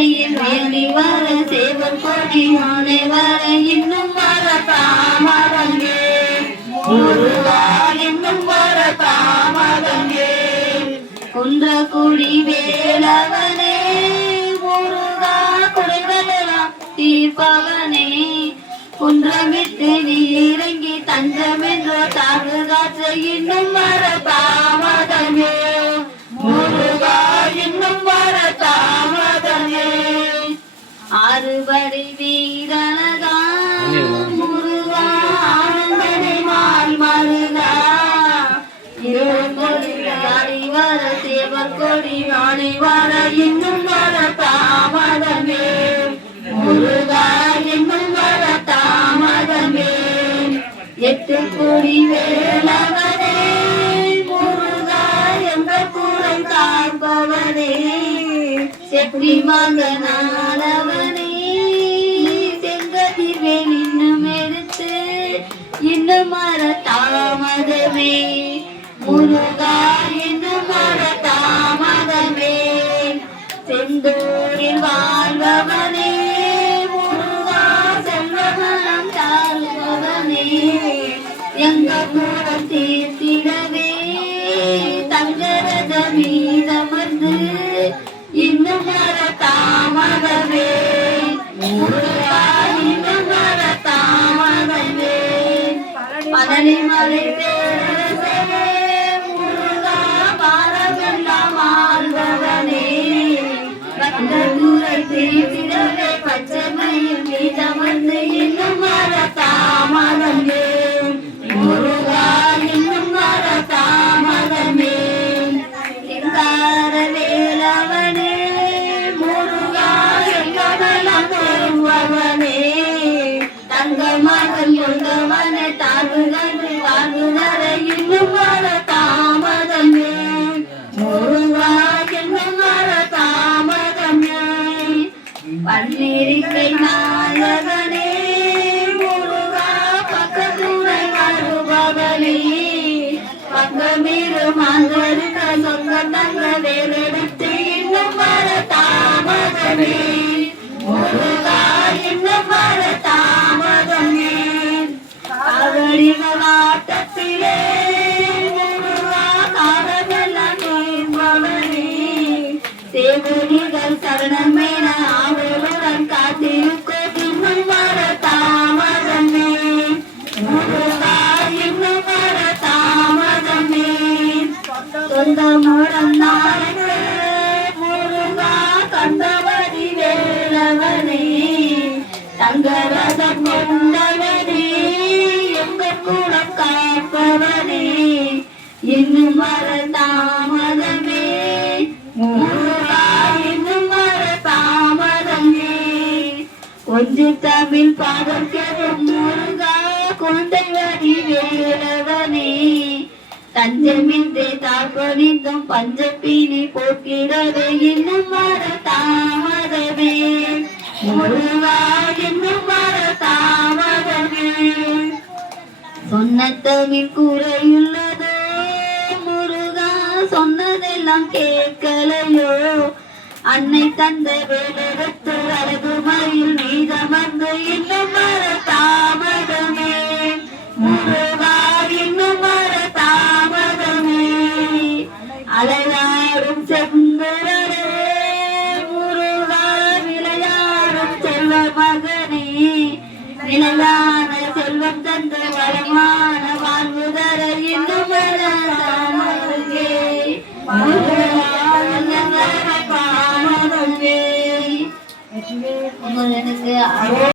பச்சையில் வேலி வர சேவல் கொடி மாலை வர இன்னும் வர தாமதங்கே முருகா இன்னும் வர தாமதங்கே குன்றக்குடி வேலவனே முருகா குறைகளெல்லாம் தீர்ப்பவனே குன்றமிட்டு நீ இறங்கி தஞ்சம் என்ற தாழ்காற்ற இன்னும் வர தாமதமே முருகா இன்னும் வர தாமதமே ஆறுபடை வீரனகா முருகா ஆனந்தனை மால் மருகா இருங்கொடி வர சேவர் கொடி நாளை வர இன்னும் வர தாமதமே முருகா இன்னும் வர தாமதமே எட்டு கோடி வேலவனே முருகா எங்கள் கூரை காப்பவனே செட்டி மகனானவனே செங்கதிர்வேல் இன்னும் எடுத்து இன்னும் வர தாமதமே முருகா இன்னும் வர தாமதமே செந்தூரில் வாழ்பவனே முருகா செல்வமனம் தாழ்பவனே எங்க கூடம் தீர்த்திடவே தங்கரத மீதமர்ந்து இன்னும் வர தாமதமே முருகா இன்னும் வர தாமதமே பழனி மலை முருகா பாரமெல்லாம் ஆழ்பவனே பந்தூரை தீர்த்திடவே பச்சைமையில் மீதமர்ந்து இன்னும் வர தாமதமே முருகா இன்னும் வர தாமதமே சிங்கார வேலவனே முருகா எங்கமெல்லாம் தருவவனே தங்க மகன் கொண்டவனே தாழ்வுகன்று வாழ்வுதர இன்னும் வர தாமதமே முருகா இன்னும் வர தாமதமே பன்னீரிக்கை நாயகனே முருகா பக்கத்துறை வருபவனே பங்கமீறு மாந்தருக்க சொந்த தங்க வேலெடுத்து இன்னும் வர தாமதமே முருகா இன்னும் வர தாமதமே காவடிகள் ஆட்டத்திலே முருகா காலமெல்லாம் தீர்ப்பவனே சேவடிகள் சரணமேன ஆவலுடன் காத்திருக்க இன்னும் வர தாமதமே முருகா இன்னும் வர தாமதமே சொந்த மூலம் நாயகே முருகா கண்டவடி வேலவனே தங்கரதம் கொண்டவனே எங்கள் குலம் காப்பவனே இன்னும் வர தாமதமே முருகா இன்னும் வர தாமதமே ஒன்று தமிழ் பாடல்களும் முருகா குழந்தை வடி வேலவனே தஞ்சமின்றே தாழ்பணிந்தும் பஞ்சப்பினி போக்கிடவே இன்னும் வர தாமதமே முருகா இன்னும் வர தாமதமே சொன்ன தமிழ் கூரையுள்ளதோ முருகா சொன்னதெல்லாம் கேட்கலையோ அன்னை தந்த வேலெடுத்து அழகு மயில் மீதமர்ந்து இன்னும் வர தாமதமே முருகா இன்னும் வர தாமதமே அலையாடும் செங்குரலே முருகா விளையாடும் செல்வ மகனே நிலையான செல்வம் தந்த வளமான வாழ்வு தர இன்னும் வர தாமதமே முருகா இன்னும் வர தாமதமே. உங்களுக்கு